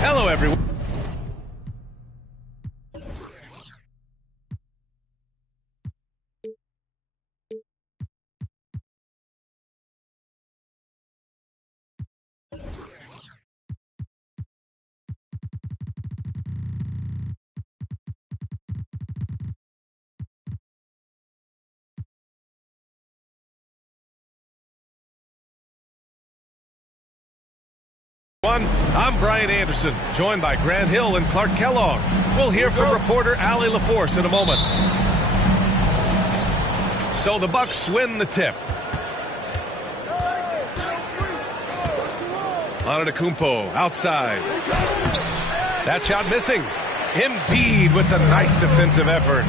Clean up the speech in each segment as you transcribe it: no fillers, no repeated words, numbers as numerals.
Hello, everyone. I'm Brian Anderson, joined by Grant Hill and Clark Kellogg. We'll hear from reporter Allie LaForce in a moment. So the Bucks win the tip. Antetokounmpo outside. That shot missing. Embiid with the nice defensive effort.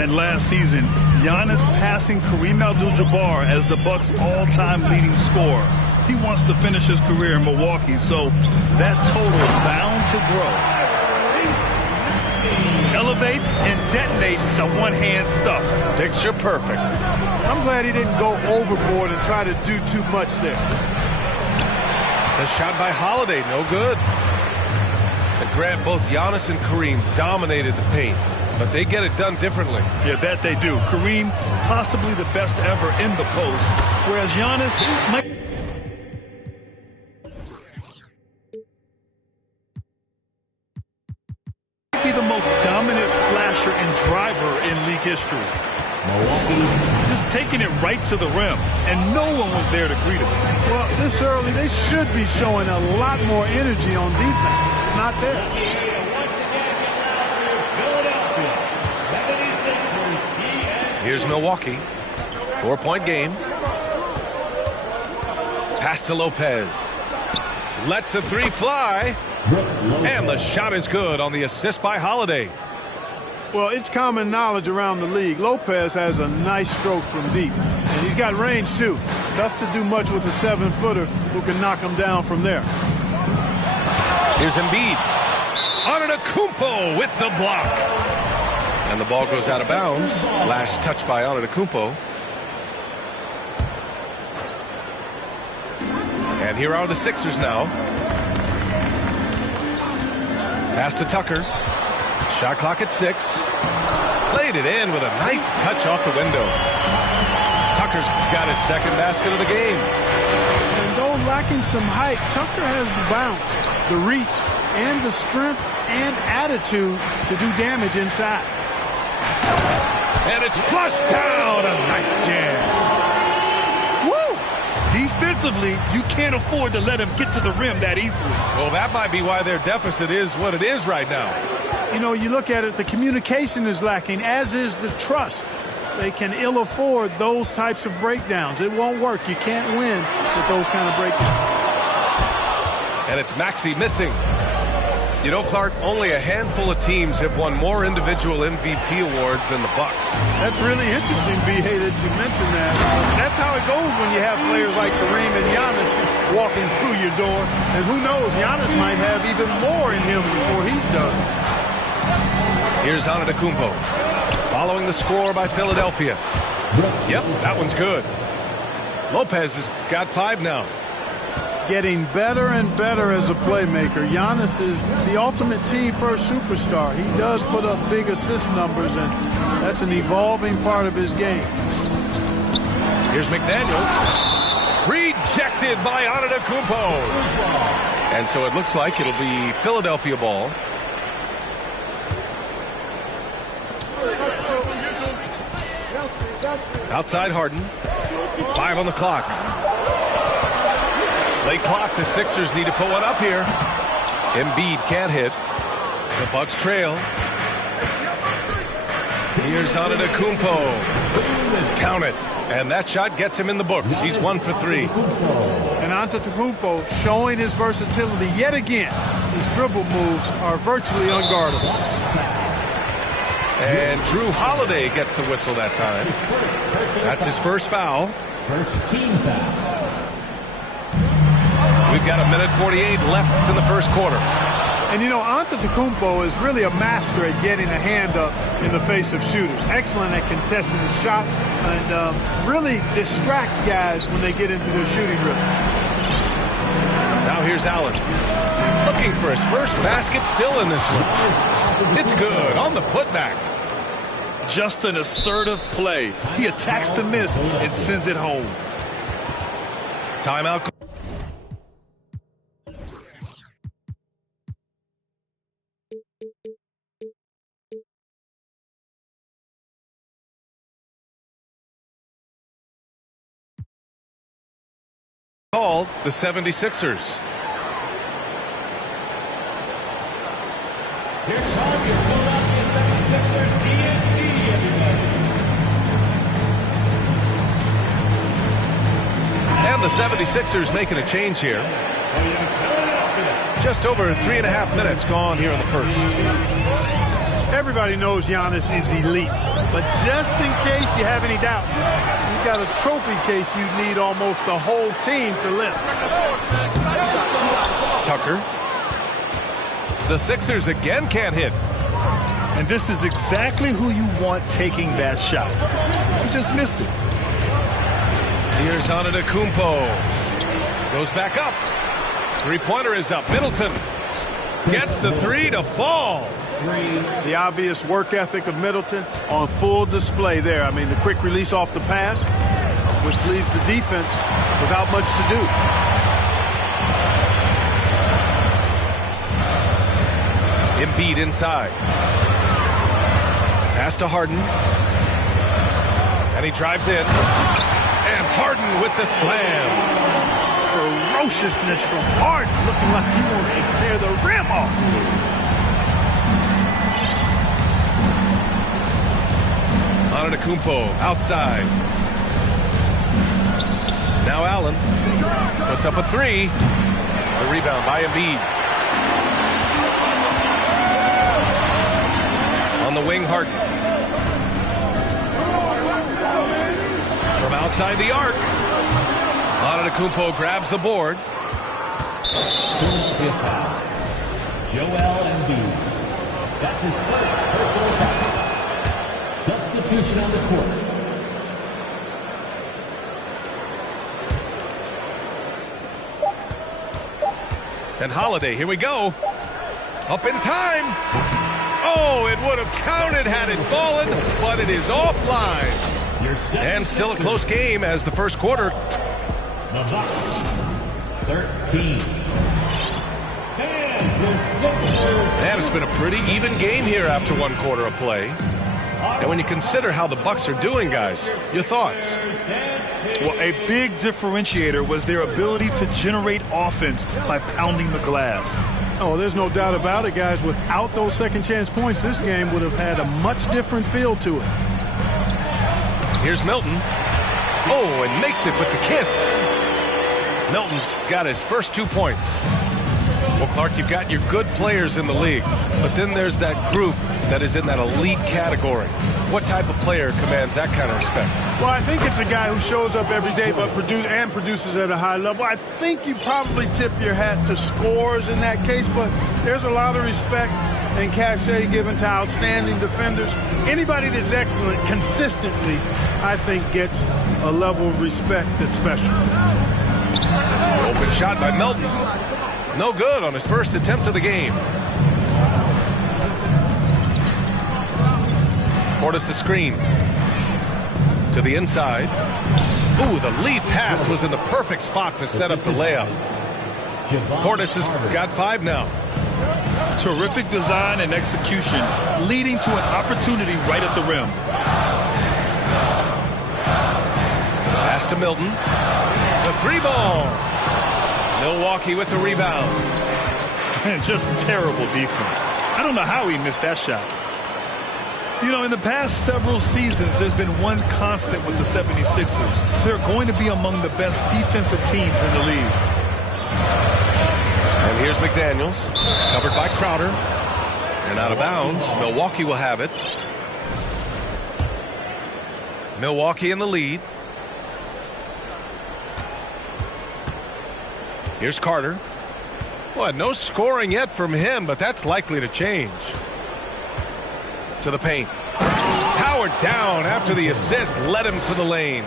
And last season, Giannis passing Kareem Abdul-Jabbar as the Bucks' all-time leading scorer. He wants to finish his career in Milwaukee, so that total bound to grow. Elevates and detonates the one-hand stuff. Picture perfect. I'm glad he didn't go overboard and try to do too much there. The shot by Holiday, no good. And Grant, both Giannis and Kareem dominated the paint, but they get it done differently. Yeah, that they do. Kareem, possibly the best ever in the post, whereas Giannis might be the most dominant slasher and driver in league history. Milwaukee just taking it right to the rim, and no one was there to greet him. Well, this early, they should be showing a lot more energy on defense. It's not there. Here's Milwaukee. 4-point game. Pass to Lopez. Lets the three fly. And the shot is good on the assist by Holiday. Well, it's common knowledge around the league. Lopez has a nice stroke from deep. And he's got range, too. Tough to do much with a 7-footer who can knock him down from there. Here's Embiid. Antetokounmpo with the block. And the ball goes out of bounds. Last touch by Antetokounmpo. And here are the Sixers now. Pass to Tucker. Shot clock at 6. Played it in with a nice touch off the window. Tucker's got his second basket of the game. And though lacking some height, Tucker has the bounce, the reach, and the strength and attitude to do damage inside. And it's flushed down. A nice jam. Defensively, you can't afford to let him get to the rim that easily. Well, that might be why their deficit is what it is right now. You know, you look at it, the communication is lacking, as is the trust. They can ill afford those types of breakdowns. It won't work. You can't win with those kind of breakdowns. And it's Maxey missing. You know, Clark, only a handful of teams have won more individual MVP awards than the Bucks. That's really interesting, B.A., that you mentioned that. That's how it goes when you have players like Kareem and Giannis walking through your door. And who knows, Giannis might have even more in him before he's done. Here's Antetokounmpo. Following the score by Philadelphia. Yep, that one's good. Lopez has got 5 now. Getting better and better as a playmaker. Giannis is the ultimate team-first superstar. He does put up big assist numbers, and that's an evolving part of his game. Here's McDaniels. Rejected by Antetokounmpo. And so it looks like it'll be Philadelphia ball. Outside Harden. 5 on the clock. Late clock. The Sixers need to put one up here. Embiid can't hit. The Bucks trail. Here's Antetokounmpo. Count it. And that shot gets him in the books. He's 1 for 3. And Antetokounmpo showing his versatility yet again. His dribble moves are virtually unguardable. And Drew Holiday gets the whistle that time. That's his first foul. First team foul. We've got 1:48 left in the first quarter. And you know, Antetokounmpo is really a master at getting a hand up in the face of shooters. Excellent at contesting the shots and really distracts guys when they get into their shooting rhythm. Now here's Allen. Looking for his first basket still in this one. It's good on the putback. Just an assertive play. He attacks the miss and sends it home. Timeout. Called the 76ers. Here's Philadelphia 76ers TNT, everybody. And the 76ers making a change here. Just over 3.5 minutes gone here in the first. Everybody knows Giannis is elite, but just in case you have any doubt, he's got a trophy case you need almost the whole team to lift. Tucker. The Sixers again can't hit. And this is exactly who you want taking that shot. He just missed it. Here's Antetokounmpo. Goes back up. Three-pointer is up. Middleton gets the 3 to fall. The obvious work ethic of Middleton on full display there. I mean, the quick release off the pass, which leaves the defense without much to do. Embiid inside. Pass to Harden. And he drives in. And Harden with the slam. Ferociousness from Harden, looking like he wants to tear the rim off. Antetokounmpo outside. Now Allen puts up a 3. The rebound by Embiid. On the wing, Harden. From outside the arc. Antetokounmpo grabs the board. Joel Embiid. That's his first personal foul. Substitution on the court. And Holiday, here we go. Up in time. Oh, it would have counted had it fallen, but it is offline. And still a close game as the first quarter. The Bucks, 13. And it's been a pretty even game here after one quarter of play. And when you consider how the Bucks are doing, guys, your thoughts? Well, a big differentiator was their ability to generate offense by pounding the glass. Oh, there's no doubt about it, guys. Without those second chance points, this game would have had a much different feel to it. Here's Milton. Oh, and makes it with the kiss. Milton's got his first 2 points. Well, Clark, you've got your good players in the league, but then there's that group that is in that elite category. What type of player commands that kind of respect? Well, I think it's a guy who shows up every day but produces at a high level. I think you probably tip your hat to scores in that case, but there's a lot of respect and cachet given to outstanding defenders Anybody that's excellent consistently, I think, gets a level of respect that's special. Open shot by Melton. No good on his first attempt of the game. Portis' screen to the inside. Ooh, the lead pass was in the perfect spot to set up the layup. Portis has got 5 now. Terrific design and execution, leading to an opportunity right at the rim. Pass to Milton. The 3-ball. Milwaukee with the rebound. Just terrible defense. I don't know how he missed that shot. You know, in the past several seasons, there's been one constant with the 76ers. They're going to be among the best defensive teams in the league. And here's McDaniels, covered by Crowder. And out of bounds. Milwaukee will have it. Milwaukee in the lead. Here's Carter. Well, no scoring yet from him, but that's likely to change. To the paint. Howard down after the assist led him to the lane.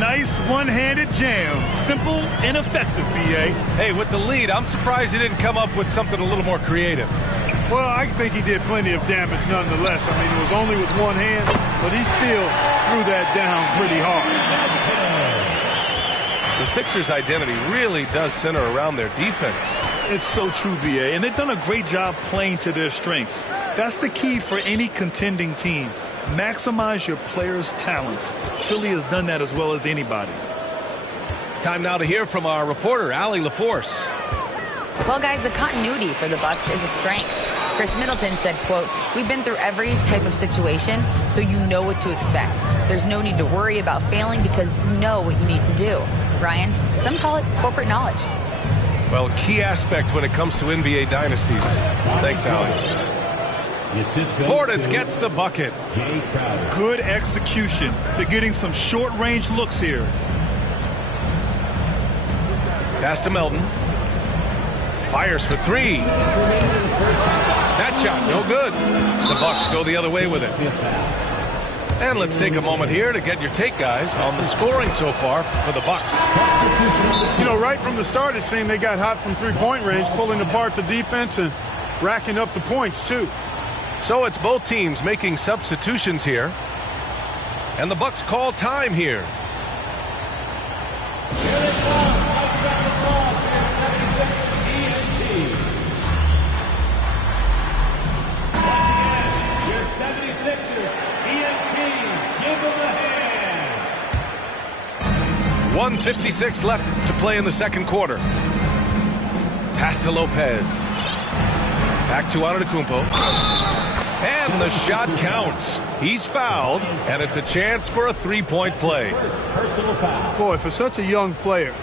Nice one-handed jam. Simple and effective, B.A. Hey, with the lead, I'm surprised he didn't come up with something a little more creative. Well, I think he did plenty of damage nonetheless. I mean, it was only with one hand, but he still threw that down pretty hard. The Sixers' identity really does center around their defense. It's so true, B.A., and they've done a great job playing to their strengths. That's the key for any contending team. Maximize your players' talents. Philly has done that as well as anybody. Time now to hear from our reporter, Allie LaForce. Well, guys, the continuity for the Bucks is a strength. Chris Middleton said, quote, "We've been through every type of situation, so you know what to expect. There's no need to worry about failing because you know what you need to do." Ryan, some call it corporate knowledge. Well, key aspect when it comes to NBA dynasties. Thanks, Allie. Portis gets the bucket. Good execution. They're getting some short-range looks here. Pass to Melton. Fires for 3. That shot, no good. The Bucks go the other way with it. And let's take a moment here to get your take, guys, on the scoring so far for the Bucks. You know, right from the start, it seemed they got hot from three-point range, pulling apart the defense and racking up the points, too. So it's both teams making substitutions here. And the Bucks call time here. Your 76ers, EMT, give them a hand. 1:56 left to play in the second quarter. Pass to Lopez. Back to Antetokounmpo. And the shot counts. He's fouled, and it's a chance for a three-point play. Personal foul. Boy, for such a young player,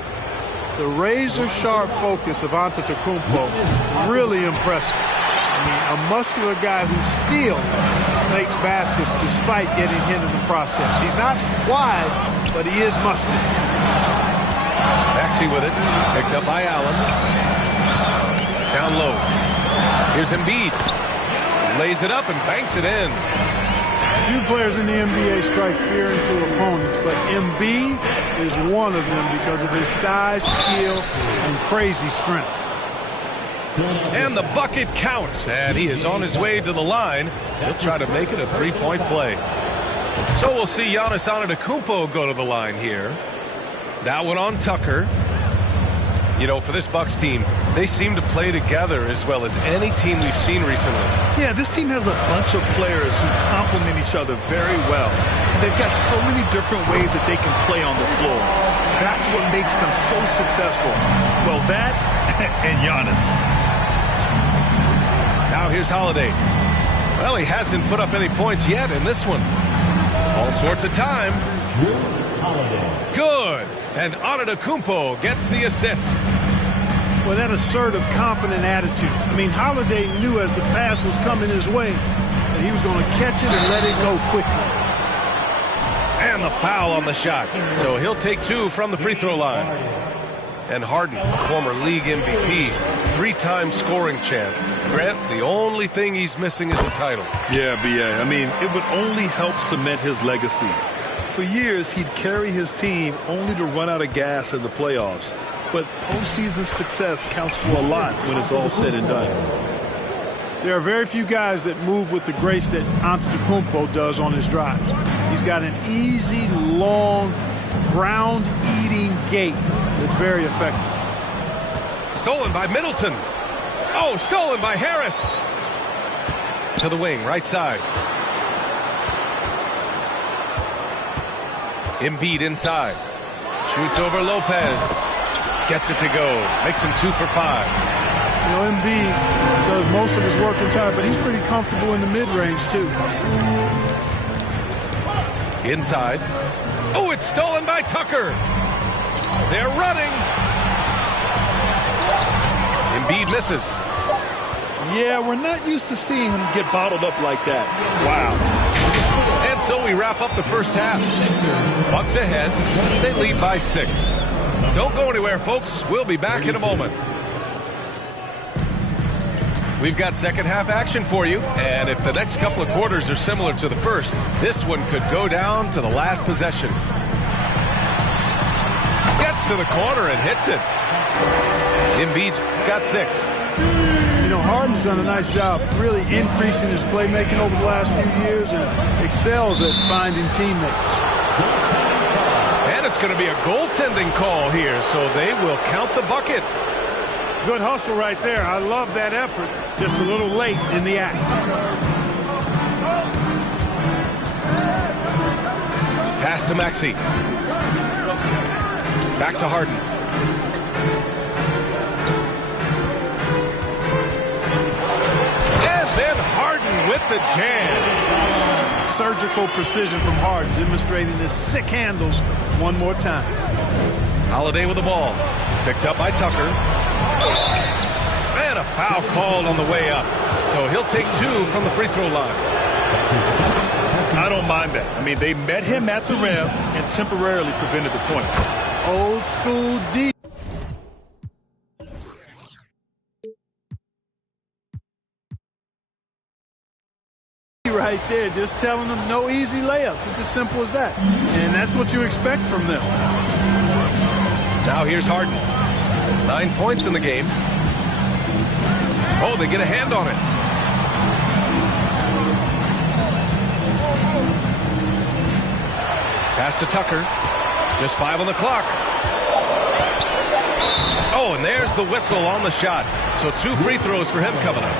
the razor-sharp focus of Antetokounmpo really impressive. I mean, a muscular guy who still makes baskets despite getting hit in the process. He's not wide, but he is muscular. Maxey with it. Picked up by Allen. Down low. Here's Embiid. Lays it up and banks it in. Few players in the NBA strike fear into opponents, but Embiid is one of them because of his size, skill, and crazy strength. And the bucket counts, and he is on his way to the line. He'll try to make it a three-point play. So we'll see Giannis Antetokounmpo go to the line here. That one on Tucker. You know, for this Bucks team, they seem to play together as well as any team we've seen recently. Yeah, this team has a bunch of players who complement each other very well. And they've got so many different ways that they can play on the floor. That's what makes them so successful. Well, that and Giannis. Now here's Holiday. Well, he hasn't put up any points yet in this one. All sorts of time. Good. And Antetokounmpo gets the assist. Well, that assertive, confident attitude. I mean, Holiday knew as the pass was coming his way that he was going to catch it and let it go quickly. And the foul on the shot. So he'll take 2 from the free throw line. And Harden, former league MVP, 3-time scoring champ. Grant, the only thing he's missing is a title. Yeah, B.A. I mean, it would only help cement his legacy. For years, he'd carry his team only to run out of gas in the playoffs. But postseason success counts for a lot when it's all said and done. There are very few guys that move with the grace that Antetokounmpo does on his drives. He's got an easy, long, ground-eating gait that's very effective. Stolen by Middleton. Oh, stolen by Harris. To the wing, right side. Embiid inside. Shoots over Lopez. Gets it to go. Makes him 2 for 5. You know, Embiid does most of his work inside, but he's pretty comfortable in the mid-range, too. Inside. Oh, it's stolen by Tucker. They're running. Embiid misses. Yeah, we're not used to seeing him get bottled up like that. Wow. And so we wrap up the first half. Bucks ahead. They lead by 6. Don't go anywhere, folks. We'll be back in a moment. We've got second half action for you, and if the next couple of quarters are similar to the first, this one could go down to the last possession. Gets to the corner and hits it. Embiid's got 6. You know, Harden's done a nice job really increasing his playmaking over the last few years and excels at finding teammates. And it's going to be a goaltending call here, so they will count the bucket. Good hustle right there. I love that effort. Just a little late in the act. Pass to Maxey. Back to Harden. And then Harden with the jam. Surgical precision from Harden, demonstrating his sick handles one more time. Holiday with the ball. Picked up by Tucker. And a foul called on the way up. So he'll take 2 from the free throw line. I don't mind that. I mean, they met him at the rim and temporarily prevented the points. Old school D. Right there, just telling them no easy layups. It's as simple as that. And that's what you expect from them. Now here's Harden. 9 points in the game. Oh, they get a hand on it. Pass to Tucker. Just 5 on the clock. Oh, and there's the whistle on the shot. So 2 free throws for him coming up.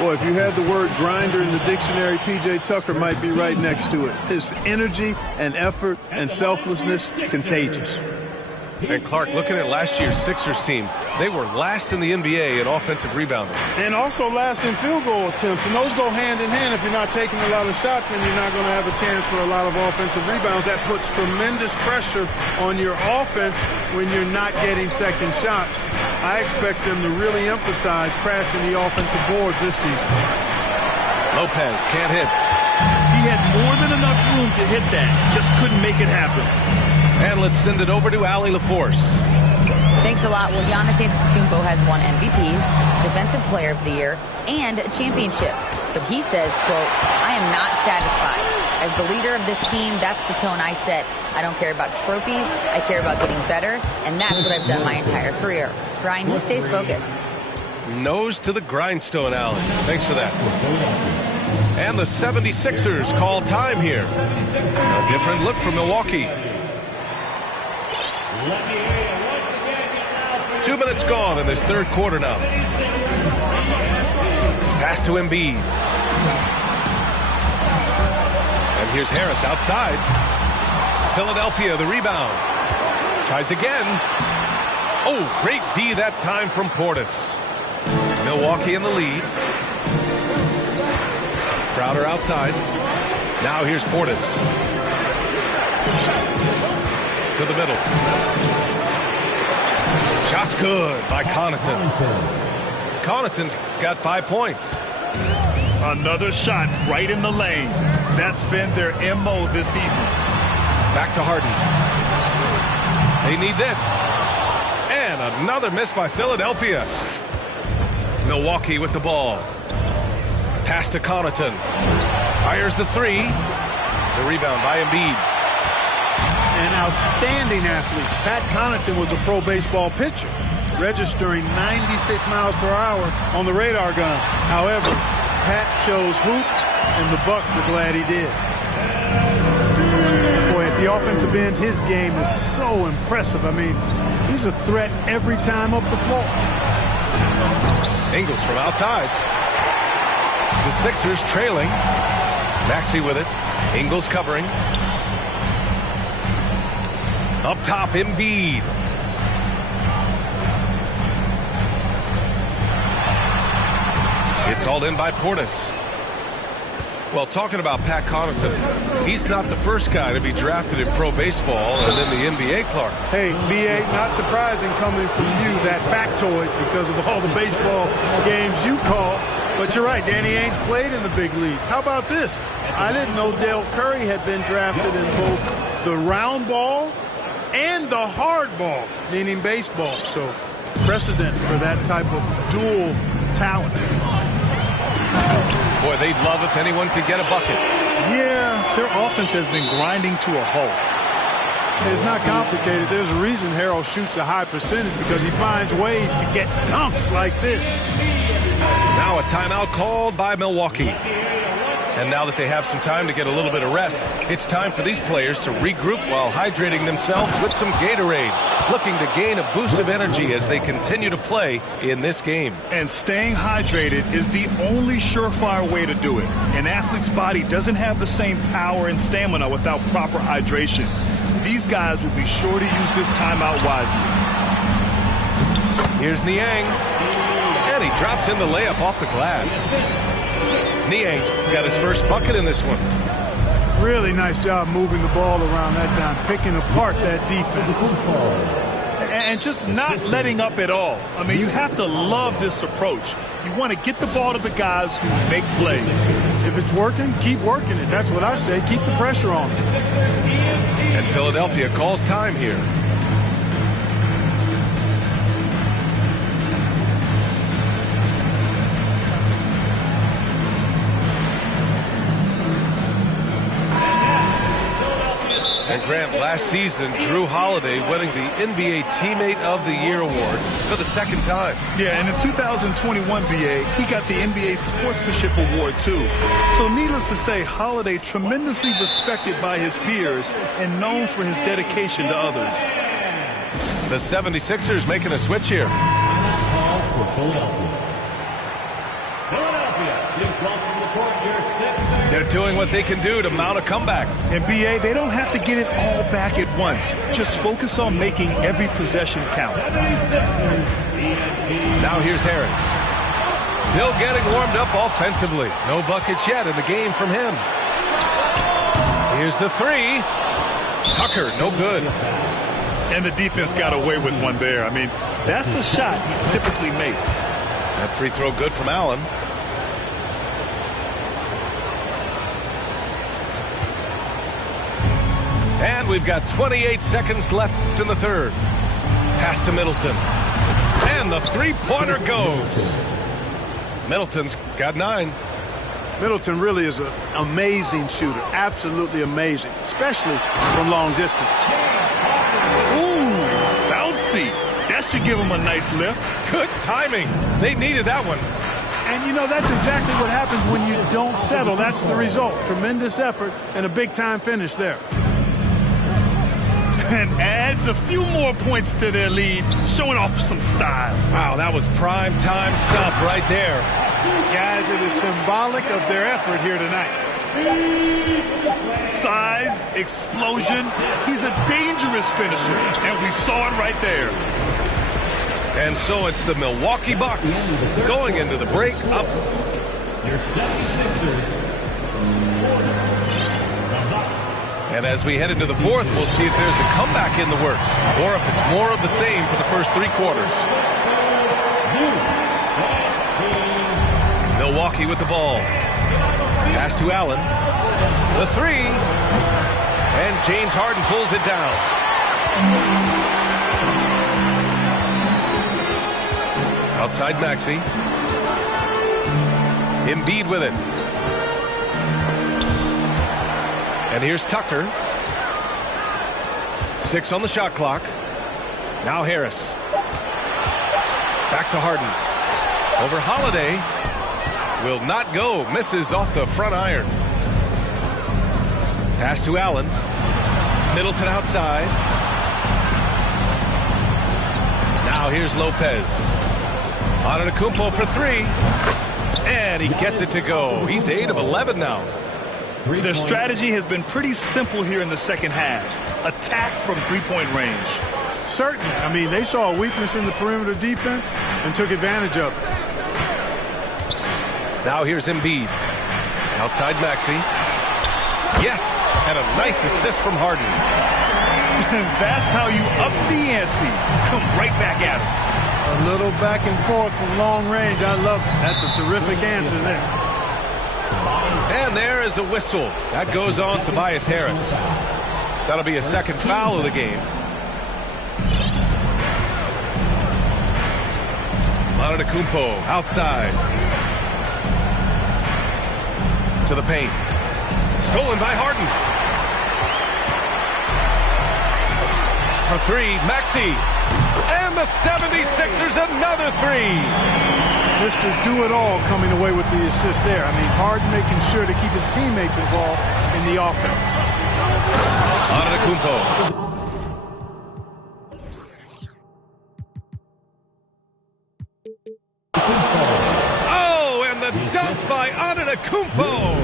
Boy, if you had the word grinder in the dictionary, P.J. Tucker might be right next to it. His energy and effort and selflessness, contagious. And Clark, looking at last year's Sixers team, they were last in the NBA in offensive rebounding. And also last in field goal attempts. And those go hand in hand. If you're not taking a lot of shots, then you're not going to have a chance for a lot of offensive rebounds. That puts tremendous pressure on your offense when you're not getting second shots. I expect them to really emphasize crashing the offensive boards this season. Lopez can't hit. He had more than enough room to hit that. Just couldn't make it happen. And let's send it over to Allie LaForce. Thanks a lot. Well, Giannis Antetokounmpo has won MVPs, Defensive Player of the Year, and a championship. But he says, quote, I am not satisfied. As the leader of this team, that's the tone I set. I don't care about trophies. I care about getting better, and that's what I've done my entire career. Brian, he stays focused. Nose to the grindstone, Allie. Thanks for that. And the 76ers call time here. A different look for Milwaukee. 2 minutes gone in this third quarter now. Pass to Embiid. And here's Harris outside. Philadelphia, the rebound. Tries again. Oh, great D that time from Portis. Milwaukee in the lead. Crowder outside. Now here's Portis. To the middle. Shot's good by Connaughton. Connaughton's got 5 points. Another shot right in the lane. That's been their MO this evening. Back to Harden. They need this. And Another miss by Philadelphia. Milwaukee with the ball. Pass to Connaughton. Fires the three. The rebound by Embiid. An outstanding athlete. Pat Connaughton was a pro baseball pitcher, registering 96 miles per hour on the radar gun. However, Pat chose hoop, and the Bucks are glad he did. Boy, at the offensive end, his game is so impressive. I mean, he's a threat every time up the floor. Ingles from outside. The Sixers trailing. Maxey with it. Ingles covering. Up top, Embiid. It's hauled in by Portis. Well, talking about Pat Connaughton, he's not the first guy to be drafted in pro baseball and in the NBA, Clark. Hey, B.A., not surprising coming from you, that factoid, because of all the baseball games you call. But you're right, Danny Ainge played in the big leagues. How about this? I didn't know Dale Curry had been drafted in both the round ball and the hard ball, meaning baseball. So precedent for that type of dual talent. Boy, they'd love if anyone could get a bucket. Yeah, their offense has been grinding to a halt. It's not complicated. There's a reason Harold shoots a high percentage, because he finds ways to get dunks like this. Now a timeout called by Milwaukee. And now that they have some time to get a little bit of rest, it's time for these players to regroup while hydrating themselves with some Gatorade, looking to gain a boost of energy as they continue to play in this game. And staying hydrated is the only surefire way to do it. An athlete's body doesn't have the same power and stamina without proper hydration. These guys will be sure to use this timeout wisely. Here's Niang. And he drops in the layup off the glass. Niang's got his first bucket in this one. Really nice job moving the ball around that time, picking apart that defense. And just not letting up at all. I mean, you have to love this approach. You want to get the ball to the guys who make plays. If it's working, keep working it. That's what I say. Keep the pressure on. And Philadelphia calls time here. And Grant, last season, Drew Holiday winning the NBA Teammate of the Year award for the second time. Yeah, and in 2021 BA, he got the NBA Sportsmanship Award too. So needless to say, Holiday tremendously respected by his peers and known for his dedication to others. The 76ers making a switch here. They're doing what they can do to mount a comeback. And BA, they don't have to get it all back at once. Just focus on making every possession count. Now here's Harris. Still getting warmed up offensively. No buckets yet in the game from him. Here's the three. Tucker, no good. And the defense got away with one there. I mean, that's the shot he typically makes. That free throw good from Allen. And we've got 28 seconds left in the third. Pass to Middleton. And the three-pointer goes. Middleton's got 9. Middleton really is an amazing shooter. Absolutely amazing, especially from long distance. Ooh, bouncy. That should give him a nice lift. Good timing. They needed that one. And, you know, that's exactly what happens when you don't settle. That's the result. Tremendous effort and a big-time finish there. And adds a few more points to their lead, showing off some style. Wow, that was prime time stuff right there. Guys, it is symbolic of their effort here tonight. Size, explosion. He's a dangerous finisher, and we saw it right there. And so it's the Milwaukee Bucks going into the break up. Your 76ers. And as we head into the fourth, we'll see if there's a comeback in the works or if it's more of the same for the first 3 quarters. Milwaukee with the ball. Pass to Allen. The three. And James Harden pulls it down. Outside Maxey. Embiid with it. And here's Tucker. 6 on the shot clock. Now Harris. Back to Harden. Over Holiday. Will not go. Misses off the front iron. Pass to Allen. Middleton outside. Now here's Lopez. Antetokounmpo for 3. And he gets it to go. He's 8 of 11 now. Their strategy has been pretty simple here in the second half. Attack from three-point range. Certainly. I mean, they saw a weakness in the perimeter defense and took advantage of it. Now here's Embiid. Outside Maxey. Yes, and a nice assist from Harden. That's how you up the ante. Come right back at it. A little back and forth from long range. I love it. That's a terrific answer there. And there is a whistle. That goes on Tobias Harris. That'll be a second foul of the game. Antetokounmpo outside. To the paint. Stolen by Harden. For 3, Maxey. And the 76ers another 3. Mr. Do-It-All coming away with the assist there. I mean, Harden making sure to keep his teammates involved in the offense. Antetokounmpo. Oh, and the dunk by Antetokounmpo.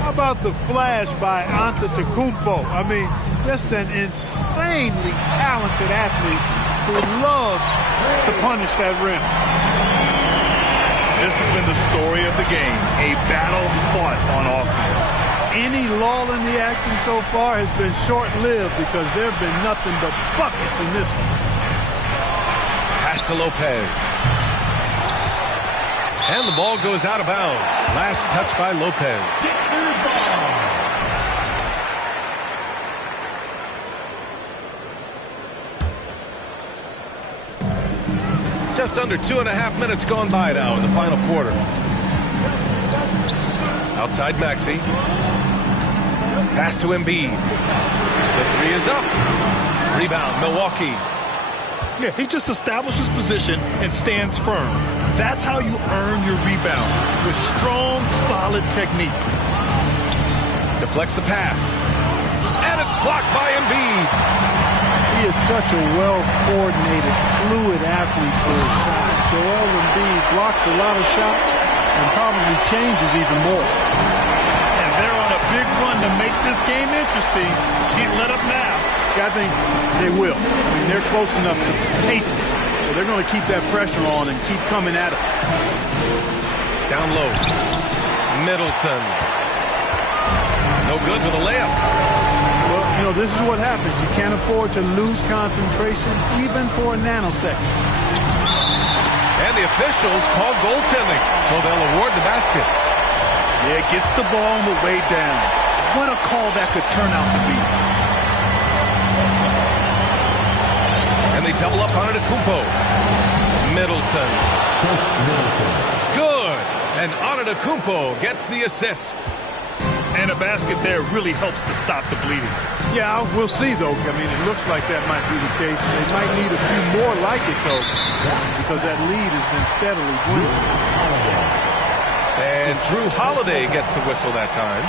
How about the flash by Antetokounmpo? I mean, just an insanely talented athlete who loves to punish that rim. This has been the story of the game, a battle fought on offense. Any lull in the action so far has been short-lived because there have been nothing but buckets in this one. Pass to Lopez. And the ball goes out of bounds. Last touch by Lopez. Just under 2.5 minutes gone by now in the final quarter. Outside Maxey. Pass to Embiid. The 3 is up. Rebound, Milwaukee. Yeah, he just establishes position and stands firm. That's how you earn your rebound, with strong, solid technique. Deflects the pass. And it's blocked by Embiid. He is such a well-coordinated, fluid athlete for his size. Joel Embiid blocks a lot of shots and probably changes even more. And they're on a big run to make this game interesting. Can't let up now. I think they will. I mean, they're close enough to taste it. So they're going to keep that pressure on and keep coming at it. Down low. Middleton. No good with a layup. Well, you know, this is what happens. You can't afford to lose concentration even for a nanosecond. And the officials call goaltending, so they'll award the basket. Yeah, gets the ball on the way down. What a call that could turn out to be. And they double up on Antetokounmpo. Middleton. Good. And Antetokounmpo gets the assist. And a basket there really helps to stop the bleeding. Yeah, we'll see, though. I mean, it looks like that might be the case. They might need a few more like it, though, because that lead has been steadily dwindling. And Drew Holiday gets the whistle that time.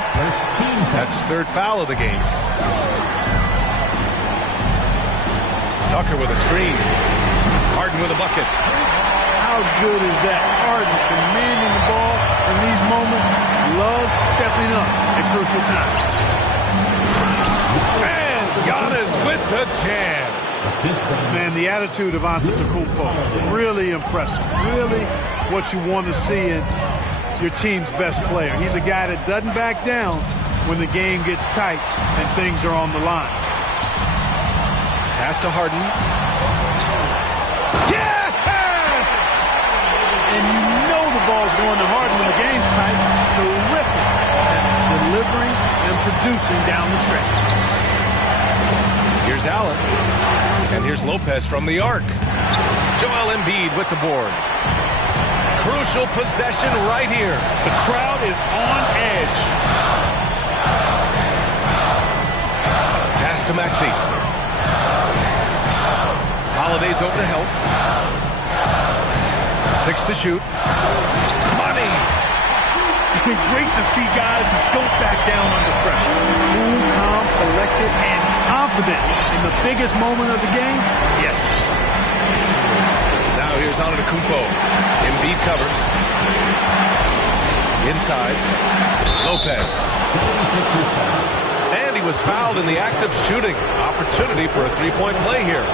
That's his 3rd foul of the game. Tucker with a screen. Harden with a bucket. How good is that? Harden commanding the ball in these moments. Loves stepping up at crucial times. And Giannis with the jam. Man, the attitude of Antetokounmpo, really impressive. Really what you want to see in your team's best player. He's a guy that doesn't back down when the game gets tight and things are on the line. Pass to Harden. Yes! And you know the ball's going to Harden when the game's tight. Terrific at delivering and producing down the stretch. Here's Allen. And here's Lopez from the arc. Joel Embiid with the board. Crucial possession right here. The crowd is on edge. Pass to Maxey. Holiday's over to help. 6 to shoot. Money. Great to see guys who don't back down under pressure. Cool, calm, collected, and confident in the biggest moment of the game. Yes. Now here's Antetokounmpo. Embiid covers. Inside. Lopez. And he was fouled in the act of shooting. Opportunity for a three-point play here.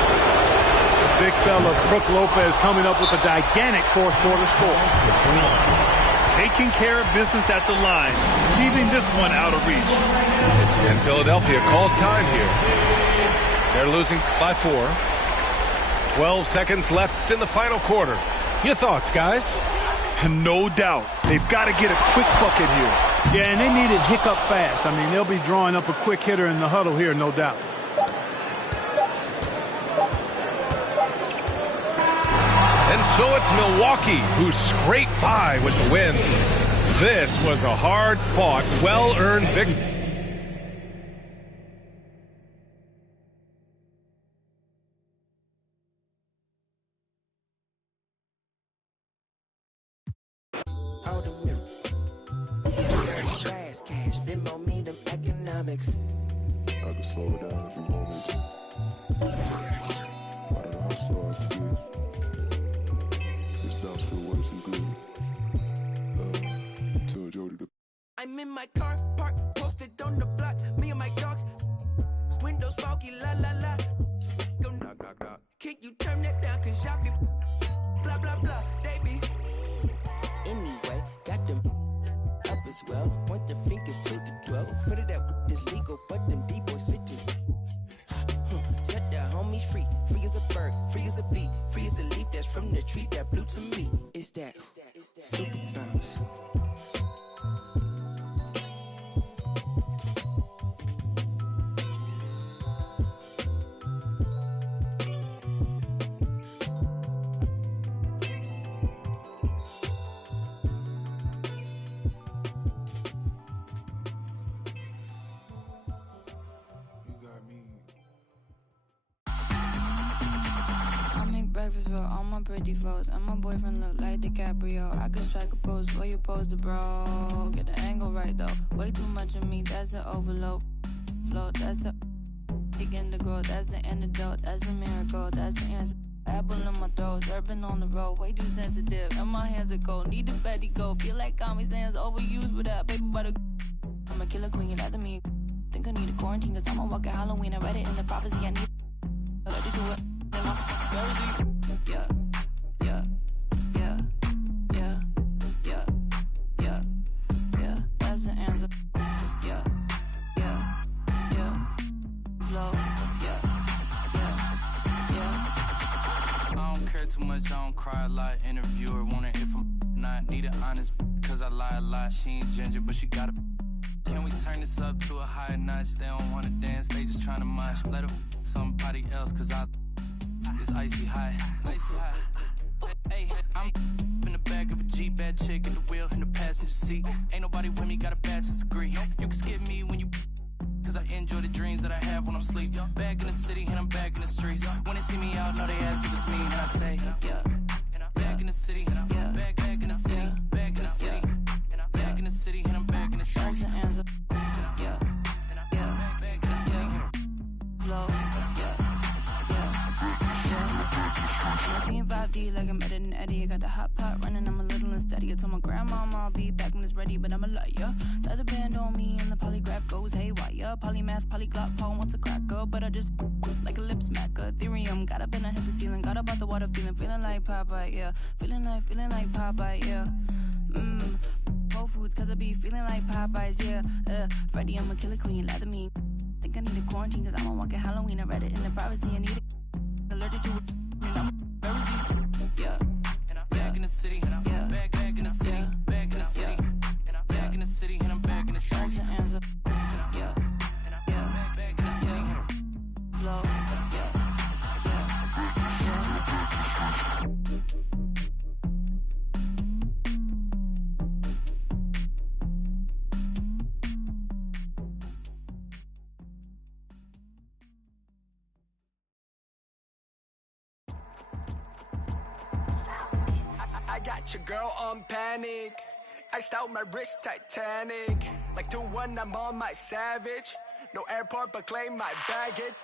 Big fella Brook Lopez coming up with a gigantic fourth quarter score. Taking care of business at the line, leaving this one out of reach. And Philadelphia calls time here. They're losing by 4. 12 seconds left in the final quarter. Your thoughts, guys? No doubt. They've got to get a quick bucket here. Yeah, and they need it hiccup fast. I mean, they'll be drawing up a quick hitter in the huddle here, no doubt. And so it's Milwaukee who scraped by with the win. This was a hard-fought, well-earned victory. I can slow it down if you want me to. I don't know how slow I can get. This bounce feel worse than good. Tell Jody to. I'm in my car, park, posted on the block. Me and my dogs. Windows foggy, la la la. Go knock, knock, knock. Can you turn that down? Cause y'all be blah, blah, blah. They be. Anyway, got them up as well. Point the fingers to the 12. Put it out, it's legal, but them deep boys sitting. Set the homies free. Free as a bird, free as a bee. Free as the leaf that's from the tree that blew to me. It's that super bounce. Breakfast for all my pretty foes, and my boyfriend look like DiCaprio. I could strike a pose for you, pose the bro. Get the angle right though. Way too much of me, that's an overload. Float, that's a begin to grow. That's the antidote, that's a miracle, that's the answer. Apple in my throat, urban on the road, way too sensitive, and my hands are cold. Need the fatty go, feel like Kami Sands overused with that paper butter. I'm a killer queen, you lather me. Think I need a quarantine, cause I'm a walking Halloween. I read it in the prophecy, I need I like to do it. Yeah, yeah, yeah, yeah, yeah, yeah, yeah, that's the answer. Yeah, yeah, yeah, flow, yeah, yeah, yeah. I don't care too much, I don't cry a lot. Interviewer wanna hear from not need it honest, cause I lie a lot. She ain't ginger, but she got a. Can we turn this up to a higher notch? They don't wanna dance, they just tryna mosh. Let her somebody else, cause it's icy high. Icy high. Hey, I'm in the back of a Jeep, bad chick in the wheel in the passenger seat. Ain't nobody with me, got a bachelor's degree. You can skip me when you, cause I enjoy the dreams that I have when I'm asleep. Back in the city and I'm back in the streets. When they see me out, know they ask if it's me, and I say, yeah. Back in the city, back in the city, back in the city, back in the city, and I'm back in the streets. That's the answer. Yeah, yeah, back in the city. Flow, yeah. I seen 5D like I'm editing Eddie. I got the hot pot running, I'm a little unsteady. I told my grandma I'll be back when it's ready, but I'm a liar. Tie the band on me and the polygraph goes haywire. Polymath, polyglot, Paul wants a cracker, but I just like a lip smacker. Ethereum, got up and I hit the ceiling. Got up out the water, feeling like Popeye, yeah. Feeling like Popeye, yeah. Whole Foods, cause I be feeling like Popeyes, yeah. Freddy, I'm a killer queen, lather me. Think I need a quarantine, cause I'm a walking Halloween. I read it in the privacy, I need it. Allergic to it, and I'm very yeah. And I'm back in the city, yeah. Back in the city, back in the city, and I'm back in the city, and I'm back in the streets. That's the answer. Yeah, yeah, back in the city. Flow, yeah, yeah, yeah. got your girl on panic. Iced out my wrist, Titanic. Like 2-1, I'm on my savage. No airport, but claim my baggage.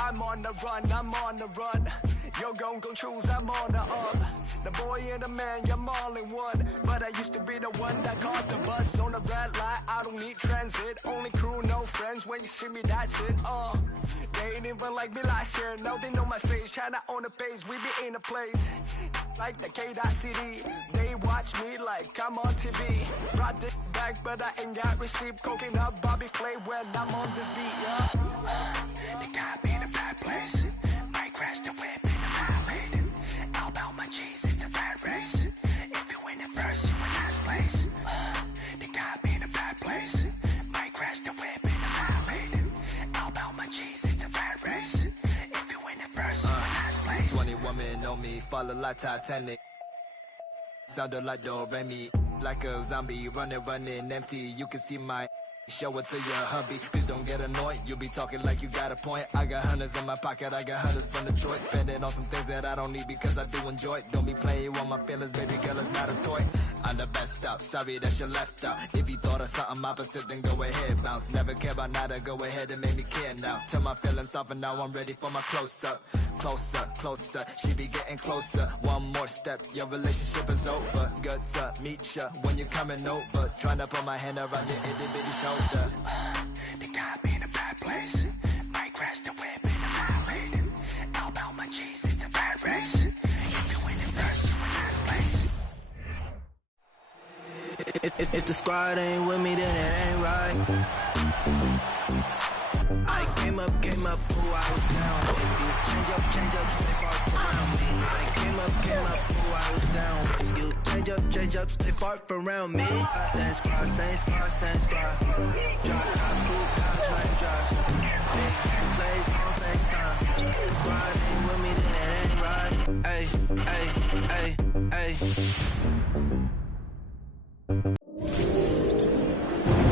I'm on the run, I'm on the run. Yo, gon' choose, I'm on the up. The boy and the man, I'm all in one. But I used to be the one that caught the bus on the red light. I don't need transit, only crew, no friends. When you see me, that's it. They ain't even like me last year. Now they know my face, China on the base. We be in a place like the K.City. They watch me like I'm on TV. Brought this back, but I ain't got receipt. Coking up Bobby Flay when I'm on this beat, yeah. They got me in a bad place. Might crash the whip in the highway. All about my cheese, it's a rat race. If you win it first, you in last place. They got me in a bad place. Might crash the whip in the highway. All about my cheese, it's a rat race. If you win it first, you in last place. 20 women on me, follow like Titanic. Sounded like Do-Re-Mi, like a zombie, running empty. You can see my show it to your hubby. Please don't get annoyed. You be talking like you got a point. I got hundreds in my pocket. I got hundreds from Detroit. Spend it on some things that I don't need because I do enjoy it. Don't be playing with my feelings, baby girl. It's not a toy. I'm the best out. Sorry that you left out. If you thought of something opposite, then go ahead, bounce. Never care about nada. Go ahead and make me care now. Turn my feelings off and now I'm ready for my close-up. Closer, closer. She be getting closer. One more step. Your relationship is over. Good to meet ya when you're coming over. Trying to put my hand around your itty-bitty shoulder. They got me in a bad place. Might crash the whip in the highway. All about my cheese, it's a rat race. If you win it first, you in last place. If the squad ain't with me, then it ain't right. I came up, ooh, I was down. You change up, stay far around me. I came up, ooh, I was down. You change up, stay far around me. Same squad. Drop top, cool guys, raindrops. Big plays on FaceTime. Squad ain't with me, then it ain't right. Ay.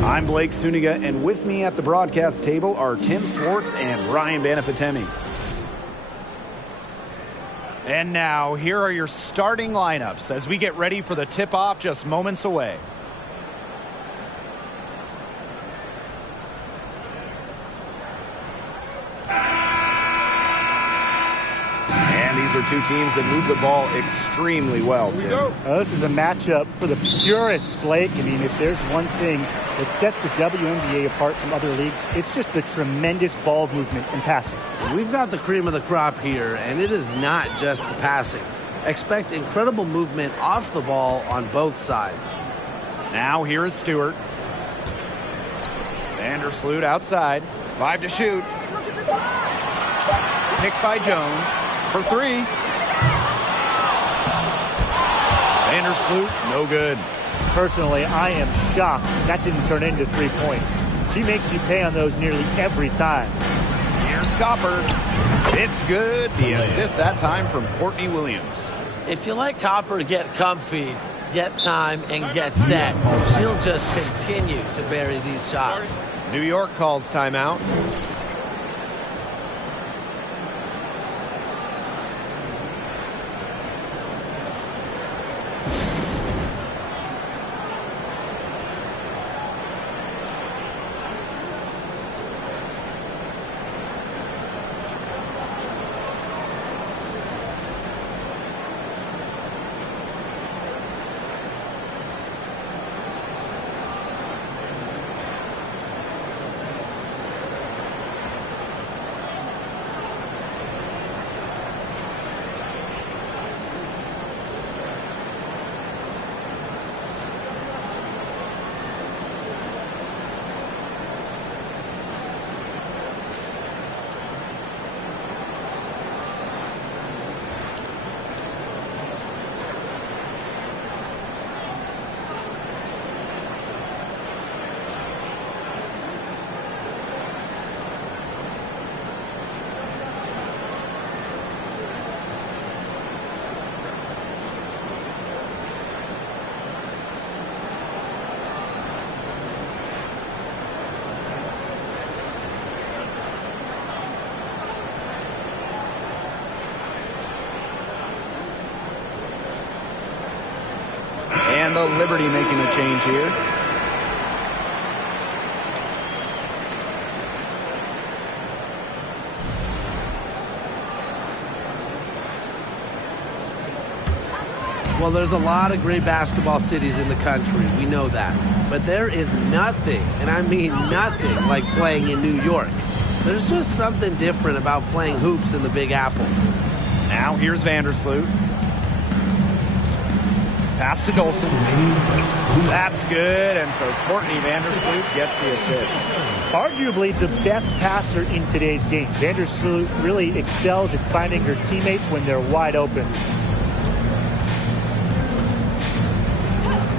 I'm Blake Suniga, and with me at the broadcast table are Tim Swartz and Ryan Banafitemi. And now, here are your starting lineups as we get ready for the tip-off just moments away. These are two teams that move the ball extremely well, Tim. This is a matchup for the purists, Blake. I mean, if there's one thing that sets the WNBA apart from other leagues, it's just the tremendous ball movement and passing. We've got the cream of the crop here, and it is not just the passing. Expect incredible movement off the ball on both sides. Now here is Stewart. Vandersloot outside. 5 to shoot. Picked by Jones. For 3. Vandersloot, no good. Personally, I am shocked that didn't turn into 3 points. She makes you pay on those nearly every time. Here's Copper. It's good. The assist that time from Courtney Williams. If you let Copper get comfy, get time, and get set, she'll just continue to bury these shots. New York calls timeout. And the Liberty making a change here. Well, there's a lot of great basketball cities in the country. We know that. But there is nothing, and I mean nothing, like playing in New York. There's just something different about playing hoops in the Big Apple. Now here's Vandersloot. Pass to Dolson. That's good, and so Courtney Vandersloot gets the assist. Arguably the best passer in today's game. Vandersloot really excels at finding her teammates when they're wide open.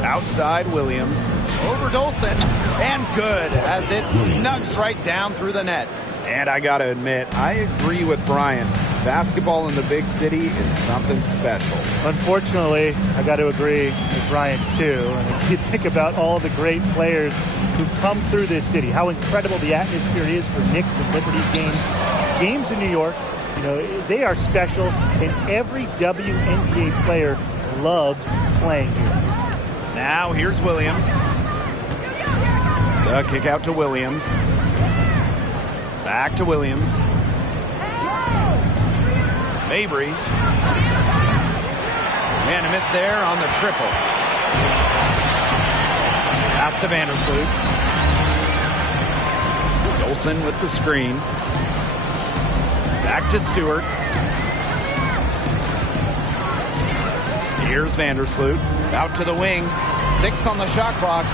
Outside Williams, over Dolson, and good as it snugs right down through the net. And I gotta admit, I agree with Brian. Basketball in the big city is something special. Unfortunately, I got to agree with Brian too. And if you think about all the great players who come through this city, how incredible the atmosphere is for Knicks and Liberty games in New York, you know, they are special, and every WNBA player loves playing here. Now here's Williams. The kick out to Williams. Back to Williams. Mabry. And a miss there on the triple. Pass to Vandersloot. Dolson with the screen. Back to Stewart. Here's Vandersloot. Out to the wing. 6 on the shot clock.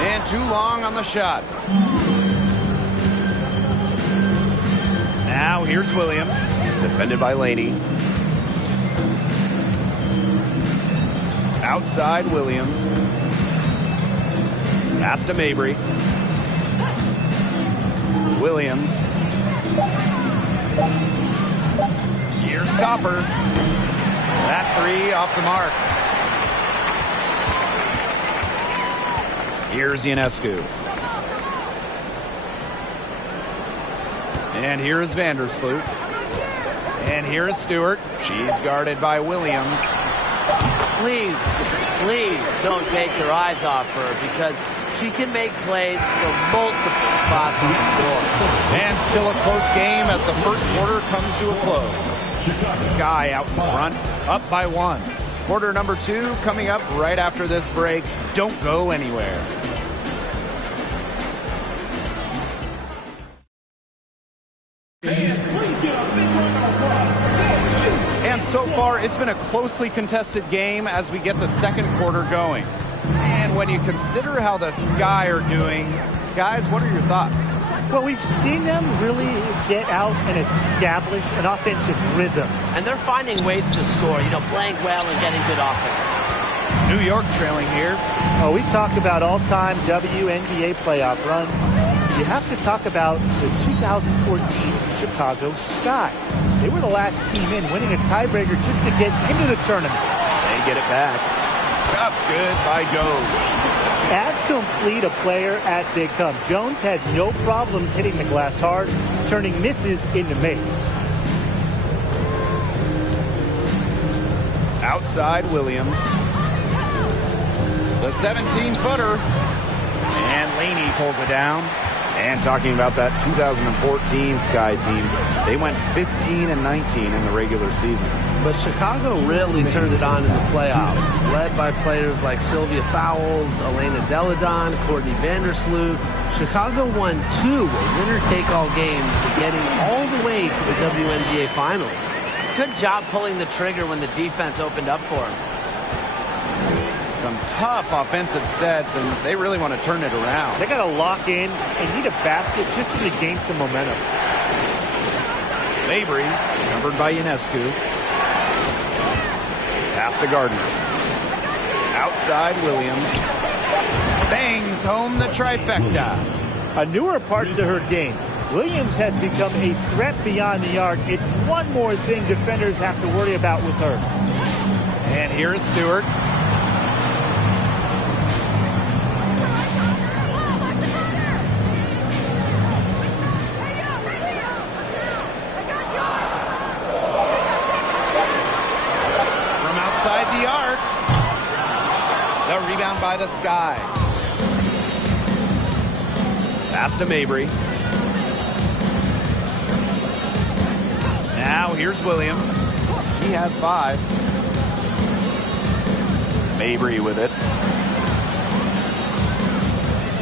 And too long on the shot. Now here's Williams. Defended by Laney. Outside Williams. Pass to Mabry. Williams. Here's Copper. That 3 off the mark. Here's Ionescu. And here is Vandersloot. And here is Stewart. She's guarded by Williams. Please don't take your eyes off her, because she can make plays from multiple spots on the floor. And still a close game as the first quarter comes to a close. Sky out in front, up by 1. Quarter number 2 coming up right after this break. Don't go anywhere. And so far, it's been a closely contested game as we get the second quarter going. And when you consider how the Sky are doing, guys, what are your thoughts? Well, we've seen them really get out and establish an offensive rhythm. And they're finding ways to score, playing well and getting good offense. New York trailing here. Oh, we talk about all-time WNBA playoff runs. You have to talk about the 2014 Chicago Sky. They were the last team in, winning a tiebreaker just to get into the tournament. They get it back. That's good by Jones. As complete a player as they come, Jones has no problems hitting the glass hard, turning misses into makes. Outside Williams. The 17-footer. And Laney pulls it down. And talking about that 2014 Sky team, they went 15-19 in the regular season. But Chicago really turned it on in the playoffs, led by players like Sylvia Fowles, Elena Deladon, Courtney Vandersloot. Chicago won 2 winner-take-all games, getting all the way to the WNBA Finals. Good job pulling the trigger when the defense opened up for them. Some tough offensive sets, and they really want to turn it around. They got to lock in and need a basket just to regain some momentum. Mabry, covered by Ionescu. Pass to Gardner. Outside Williams. Bangs home the trifecta. A newer part to her game. Williams has become a threat beyond the arc. It's one more thing defenders have to worry about with her. And here is Stewart. Rebound by the Sky. Pass to Mabry. Now here's Williams. He has 5. Mabry with it.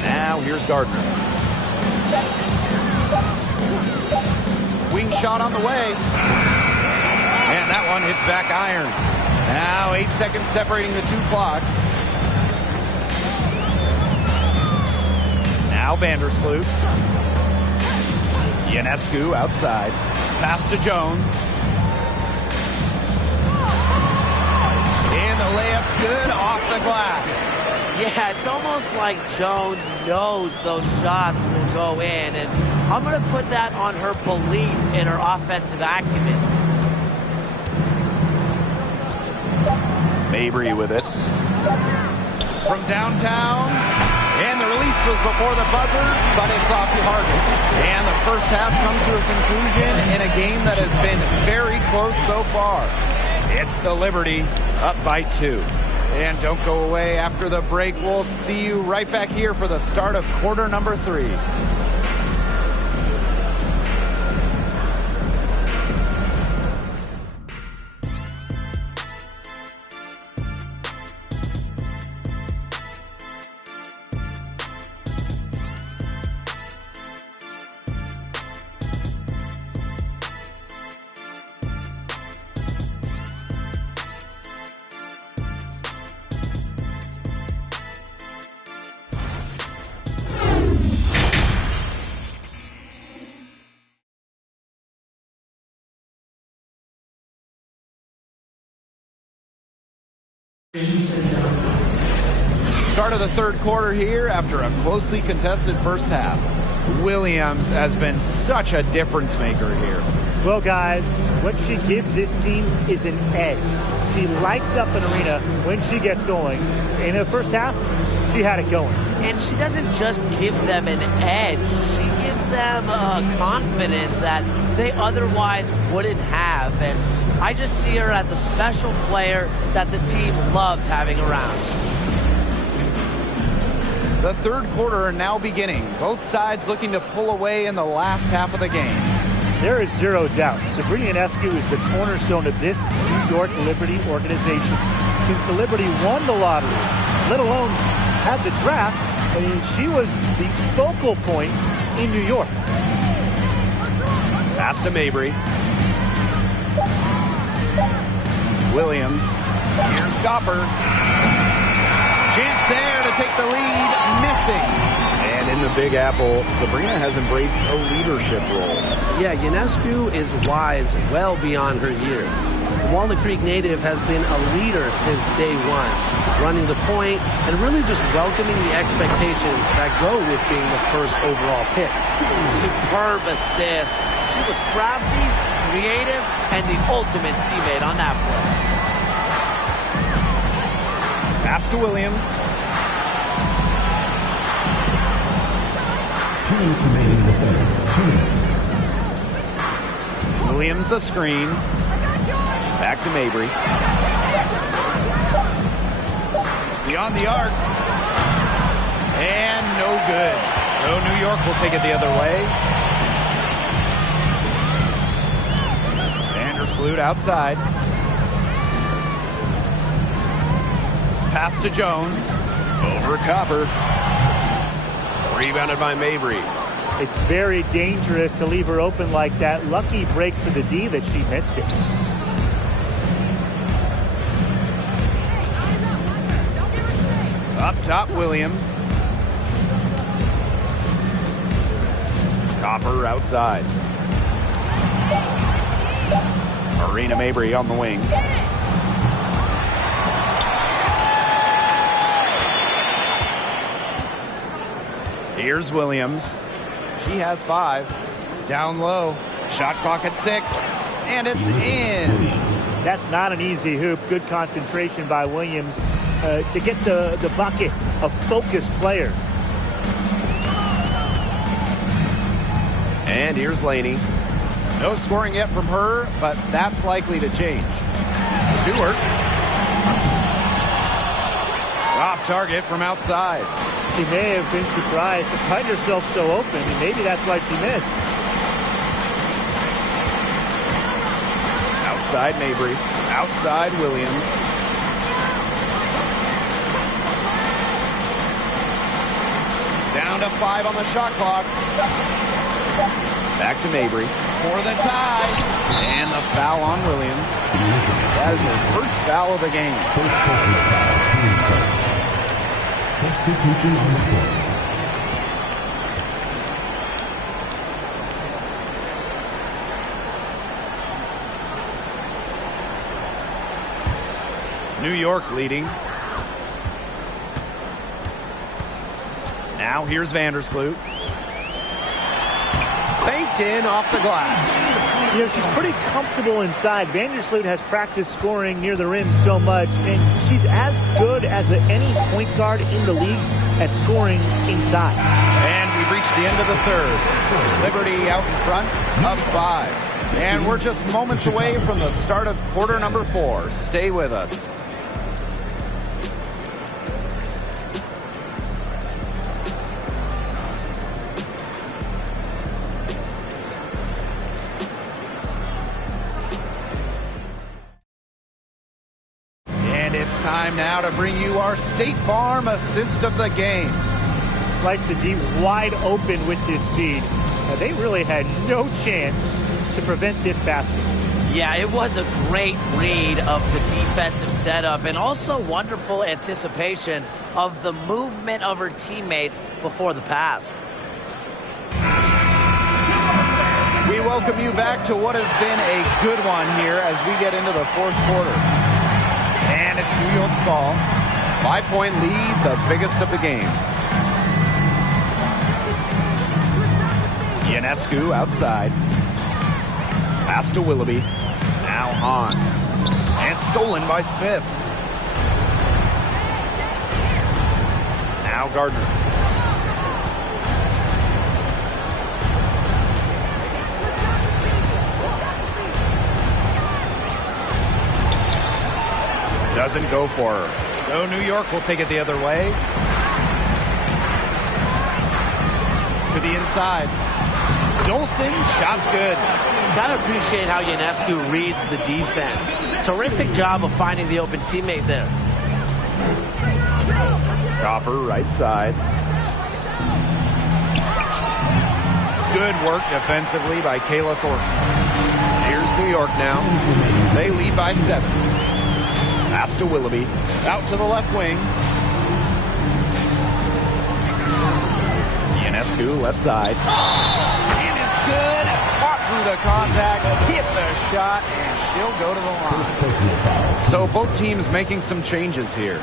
Now here's Gardner. Wing shot on the way. And that one hits back iron. Now 8 seconds separating the 2 clocks. Now Vandersloot. Ionescu outside. Pass to Jones. And the layup's good off the glass. Yeah, it's almost like Jones knows those shots will go in, and I'm going to put that on her belief in her offensive acumen. Mabry with it. From downtown, and the release was before the buzzer, but it's off target. And the first half comes to a conclusion in a game that has been very close so far. It's the Liberty up by 2. And don't go away after the break. We'll see you right back here for the start of quarter number 3. Start of the third quarter here after a closely contested first half. Williams has been such a difference maker here. Well, guys, what she gives this team is an edge. She lights up an arena when she gets going. In the first half, she had it going. And she doesn't just give them an edge. She gives them a confidence that they otherwise wouldn't have. And I just see her as a special player that the team loves having around. The third quarter now beginning. Both sides looking to pull away in the last half of the game. There is zero doubt. Sabrina Ionescu is the cornerstone of this New York Liberty organization. Since the Liberty won the lottery, let alone had the draft, she was the focal point in New York. Pass to Mabry. Williams. Here's Copper. Chance there to take the lead, missing. And in the Big Apple, Sabrina has embraced a leadership role. Yeah, Ionescu is wise well beyond her years. The Walnut Creek native has been a leader since day one, running the point and really just welcoming the expectations that go with being the first overall pick. Superb assist. She was crafty, creative, and the ultimate teammate on that play. Pass to Williams. 2 minutes remaining in the third. 2 minutes. Williams the screen. Back to Mabry. Beyond the arc. And no good. So New York will take it the other way. Vandersloot outside. Pass to Jones. Over Copper. Rebounded by Mabry. It's very dangerous to leave her open like that. Lucky break for the D that she missed it. Up top, Williams. Copper outside. Marina Mabry on the wing. Here's Williams. She has 5. Down low. Shot clock at 6. And it's in. That's not an easy hoop. Good concentration by Williams to get the bucket. A focused player. And here's Laney. No scoring yet from her, but that's likely to change. Stewart. Off target from outside. She may have been surprised to find herself so open, and maybe that's why she missed. Outside Mabry. Outside Williams. Down to 5 on the shot clock. Back to Mabry for the tie. And the foul on Williams. That is her first foul of the game. Substitution on the court. New York leading. Now here's Vandersloot. Faked in off the glass. You know, she's pretty comfortable inside. Vandersloot has practiced scoring near the rim so much, and she's as good as any point guard in the league at scoring inside. And we've reached the end of the third. Liberty out in front, up 5. And we're just moments away from the start of quarter number 4. Stay with us. Time now to bring you our State Farm assist of the game. Sliced the D wide open with this feed. They really had no chance to prevent this basket. Yeah, it was a great read of the defensive setup and also wonderful anticipation of the movement of her teammates before the pass. We welcome you back to what has been a good one here as we get into the fourth quarter. And it's New York's ball. 5-point lead, the biggest of the game. Ionescu outside. Pass to Willoughby. Now Hahn. And stolen by Smith. Now Gardner. Doesn't go for her. So New York will take it the other way. To the inside. Dolson, shot's good. Gotta appreciate how Ionescu reads the defense. Terrific job of finding the open teammate there. Copper, right side. Good work defensively by Kayla Thornton. Here's New York now. They lead by 7. Pass to Willoughby. Out to the left wing. Ionescu, left side. And it's good. Caught through the contact. Hit the shot. And she'll go to the line. So both teams making some changes here.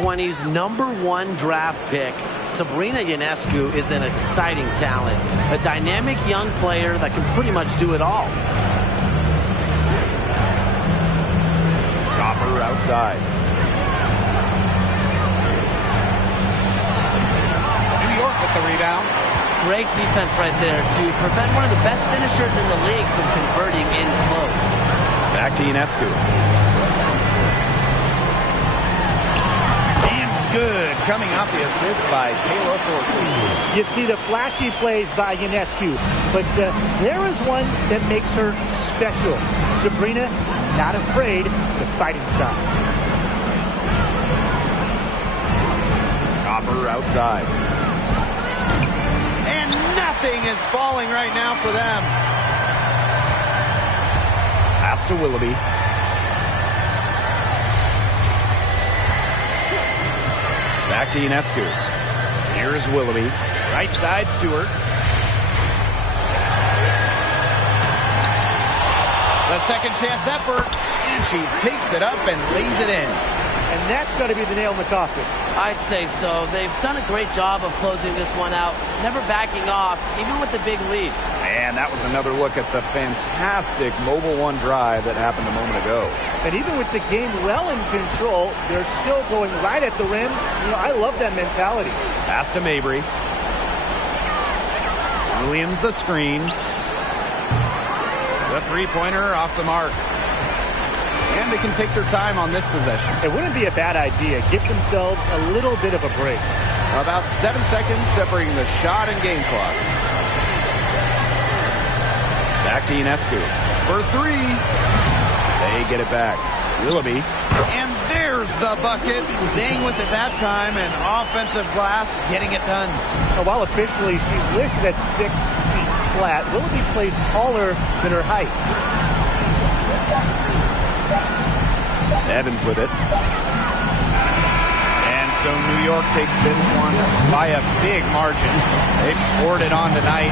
'20's #1 draft pick, Sabrina Ionescu, is an exciting talent. A dynamic young player that can pretty much do it all. Copper outside. New York with the rebound. Great defense right there to prevent one of the best finishers in the league from converting in close. Back to Ionescu. Good, coming off the assist by Kayla Thornton. You see the flashy plays by Ionescu, but there is one that makes her special. Sabrina, not afraid to fight inside. Copper outside. And nothing is falling right now for them. Pass to Willoughby. Back to Ionescu. Here's Willoughby. Right side, Stewart. The second chance effort. And she takes it up and lays it in. and that's got to be the nail in the coffin. I'd say so. They've done a great job of closing this one out, never backing off, even with the big lead. And that was another look at the fantastic Mobile One drive that happened a moment ago. And even with the game well in control, they're still going right at the rim. You know, I love that mentality. Pass to Mabry. Williams the screen. The three-pointer off the mark. And they can take their time on this possession. It wouldn't be a bad idea. Give themselves a little bit of a break. About 7 seconds separating the shot and game clock. Back to Ionescu for three. They get it back. Willoughby. And there's the bucket. Staying with it that time, and offensive glass getting it done. So while officially she's listed at 6 feet flat, Willoughby plays taller than her height. Evans with it. And so New York takes this one by a big margin. They poured it on tonight.